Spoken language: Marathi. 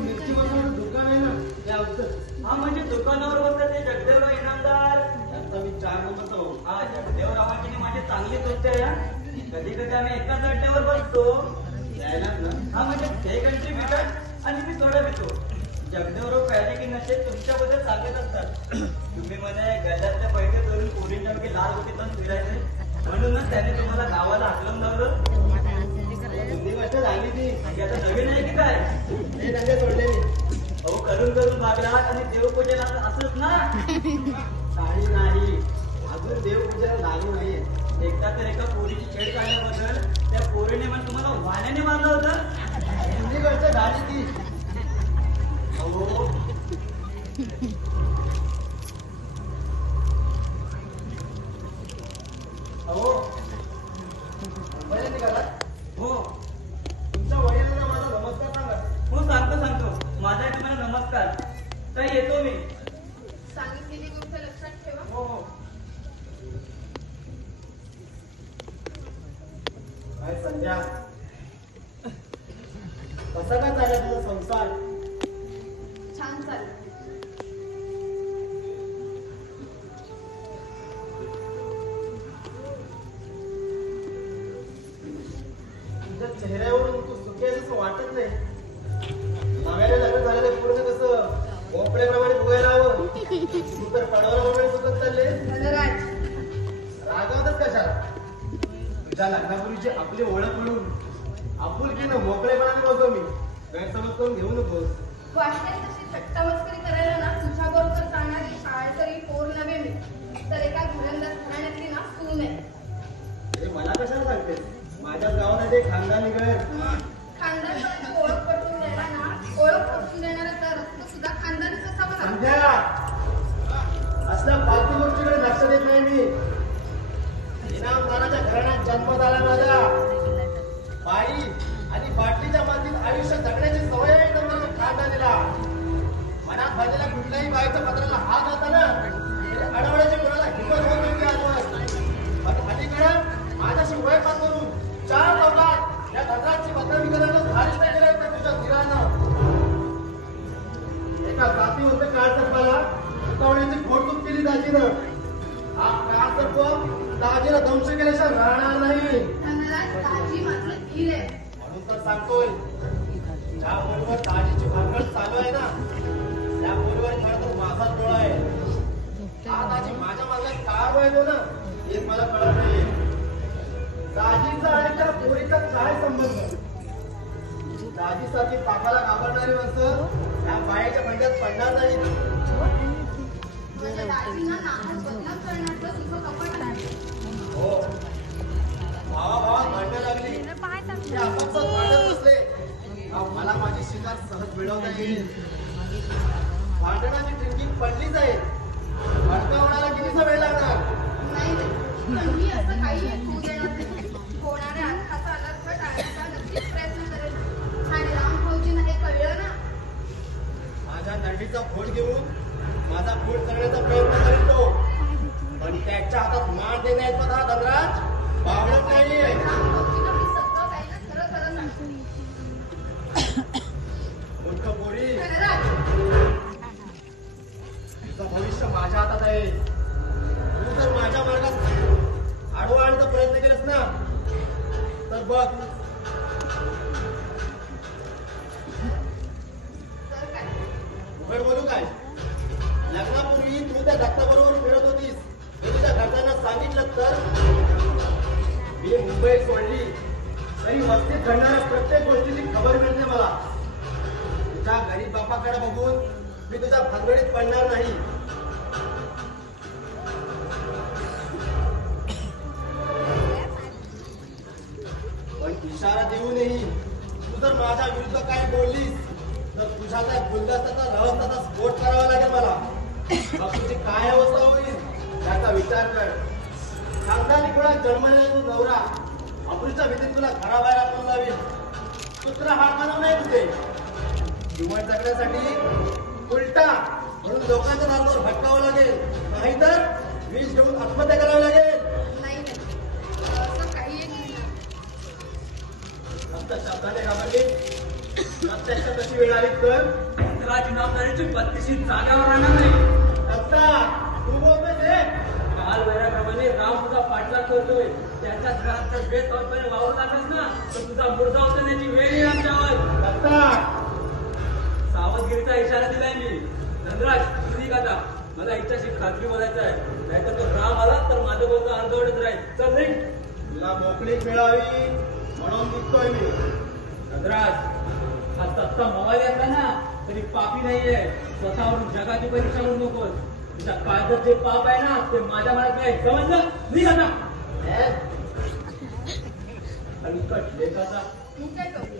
मिरची मसाल्याचं दुकान आहे ना त्या औषध. हा म्हणजे दुकानावर बसतात ते जगदेवराव इनामदार. आता मी 4 नंबरचा भाऊ. हा जगदेवरावाची माझी चांगली दोस्त आहे हा. कधी कधी आम्ही एकाच अड्ड्यावर बसतो. यायलाच ना. हा म्हणजे ते कंट्री पितात आणि मी सोडा पितो. जगदेवराव पाहिजे की नशे तुमच्याबद्दल सांगत असतात. तुम्ही म्हणे गजातल्या पैसे धरून पोरींच्या मागे लाल होती फिरायचे म्हणूनच त्याने तुम्हाला गावाला हाकलून लावलं. जुनी गोष्ट झाली ती. म्हणजे आता नवीन आहे की काय? हे धंदे सोडले मी. अहो करून करून भागलात आणि देवपूजेला असंच ना. काही नाही, अजून देवपूजेला लागू नाहीये. एकदा तर एका पोरीची छेड काढल्याबद्दल त्या पोरीने मग तुम्हाला वाण्याने मारलं होतं. जुनी गोष्ट झाली ती. अहो अहो मुंबईला निघाला. हो तुमच्या वडिलांना माझा नमस्कार सांगा. हो सांगतो माझा तुम्हाला नमस्कार. काही येतो मी. सांगितलेली गोष्ट लक्षात ठेवा. हो हो. काय संध्या, कसा काय चालला तुझा संसार? छान चालेल. तुझ्या चेहऱ्यावरून तू सुखी आहेस असं वाटत नाही. नव्याने लग्न झालेले पूर्ण कसं भोपळ्याप्रमाणे फुगायला हवं. तू तर पडवल्याप्रमाणे सुखत चालले. धनराज, रागावतच कशाला? तुझ्या लग्नापूर्वीची आपली ओळख म्हणून आपुलकीनं मोकळेपणाने बोलतो मी. गैरसमज करून घेऊ नकोस. वाटते तशी थट्टा मस्करी करायला ना तुझ्याबरोबर जाणारी शाळेतरी पोर नव्हे मी, तर एका घरंदाज घराण्यातली ना सून आहे. हे मला कशाला सांगते? माझ्याच गावात एक खानदानी घर. खानदानपर्यंत ओळख पटवून द्यायला ना, ओळख पटवून देणारा तर रक्त सुद्धा खानदानीच असावं ना. संध्या, असल्या फालतू गोष्टीकडे लक्ष देत नाही मी. इनामदाराच्या घराण्यात जन्म झाला माझा. बाई आणि बाटलीच्या मातीत आयुष्य जगण्याची सवय आहे तुम्हाला खानदानीला. मनात झालेल्या कुठल्याही बाईच्या पत्राला हात होता ना, अडवण्याची कोणाला हिंमत होत नव्हती आजवर. पण अलीकडं माझ्याशी वयपात करून 4 चौकात या धर्माची बदनामी करायला धारिष्ट केलं तर तुझ्या धीरानं. एका जाती होते काळ सर्पाला चुकवण्याची खोडतूक केली दाजीनं. हा काळ सर्प दाजीनं ध्वंस केल्याशिवाय राहणार नाही. धनराज, दाजी मात्र धीर आहे. म्हणून तर सांगतोय, ज्या पोरीवर दाजीची भानगड चालू आहे ना, त्या पोरीवर खरं तर माझाच डोळा आहे. हा दाजी माझ्या मागे का वळतो ना, हे मला कळत नाही. दाजीचा आणि त्या पोरीचा काय संबंध? दाजीसारखी पापाला घाबरणारी माणसं या बायाच्या खंड्यात पडणार नाही. म्हणजे दाजींना नाहक बदनाम करण्याचं तुझं कपट आहे. हो, भावा भांडणं लागली की आपापसात भांडत बसले. मला माझी शिकार सहज मिळवता येईल. भांडणाची ट्रिंकिंग पडलीच आहे. भडकावणारा कितीचा वेळ लागणार? नाही पण मी असं काही होऊ देणार नाही. होणाऱ्या अर्थाचा अनर्थ टाळण्याचा नक्कीच प्रयत्न करेल. आणि रामभाऊजींना हे कळलं ना, माझ्या नंडीचा फोड घेऊन माझा फोड करण्याचा प्रयत्न करेल तो. पण त्याच्या हातात मान देण्यात बघा धनराज, बावळत नाहीये. रामभाऊजींना मी सगळं काही ना खरं खरं सांगतो. मूर्ख पोरी, धनराज, तुझं भविष्य माझ्या हातात आहे. तू जर माझ्या मार्गात आडवा आणण्याचा प्रयत्न केलास ना, तर बघ तर काय? उघड बोलू काय? लग्नापूर्वी तू त्या दत्ताबरोबर फिरत होतीस हे तुझ्या घरच्यांना सांगितलं तर? मी मुंबई सोडली तरी वस्तीत घडणाऱ्या प्रत्येक गोष्टीची खबर मिळते मला. तुझ्या गरीब बापाकडे बघून मी तुझ्या भानगडीत पडणार नाही. पण इशारा देऊनही तू जर माझ्या विरुद्ध काय बोललीस तर तुझ्या त्या गुलदस्त्याचा रहस्याचा स्फोट करावा लागेल मला. मग तुझी काय अवस्था होईल याचा विचार कर. खानदानी कुणा जन्मलेला तू नवरा अपुरीच्या भीतीत तुला घराबाहेर आपण लावेल. कुत्रा हात मानव नाही तुझे. जीवन जगण्यासाठी उलटा म्हणून लोकांच्या नावावर भटकावं लागेल, नाहीतर विष घेऊन आत्महत्या करावी लागेल. नाही असं काही एक नाही. फक्त शब्दाने घाबरली प्रत्यक्ष कशी वेळ आली तर तुला जबाबदारीची 32 जागावर राहणार नाही. दत्ता तू बोलतोय ते काल वैराप्रमाणे राम तुझा पाठलाग करतोय. त्याच्याच घरात जर बेतौरपणे वावरत असेल ना तर तुझा मुर्दा उचलण्याची वेळ येईल आमच्यावर. दत्ता सावधगिरीचा इशारा दिलाय मी. धनराज तू निघ आता. मला हिच्याशी खात्री बोलायचं आहे. नाहीतर तो राम आला तर माझं बोलणं अर्धवटच राहील. चल निघ. तुला मोकळीक मिळावी म्हणून निघतोय मी. धनराज हा सत्ता मोबाईल असला ना तरी पापी नाहीये. स्वतःवरून जगाची परीक्षा करू नकोस. तुझ्या काळजात जे पाप आहे ना ते माझ्या मनात नाही. समजलं? निघ आता. हलकट लेखाचा तू काय करू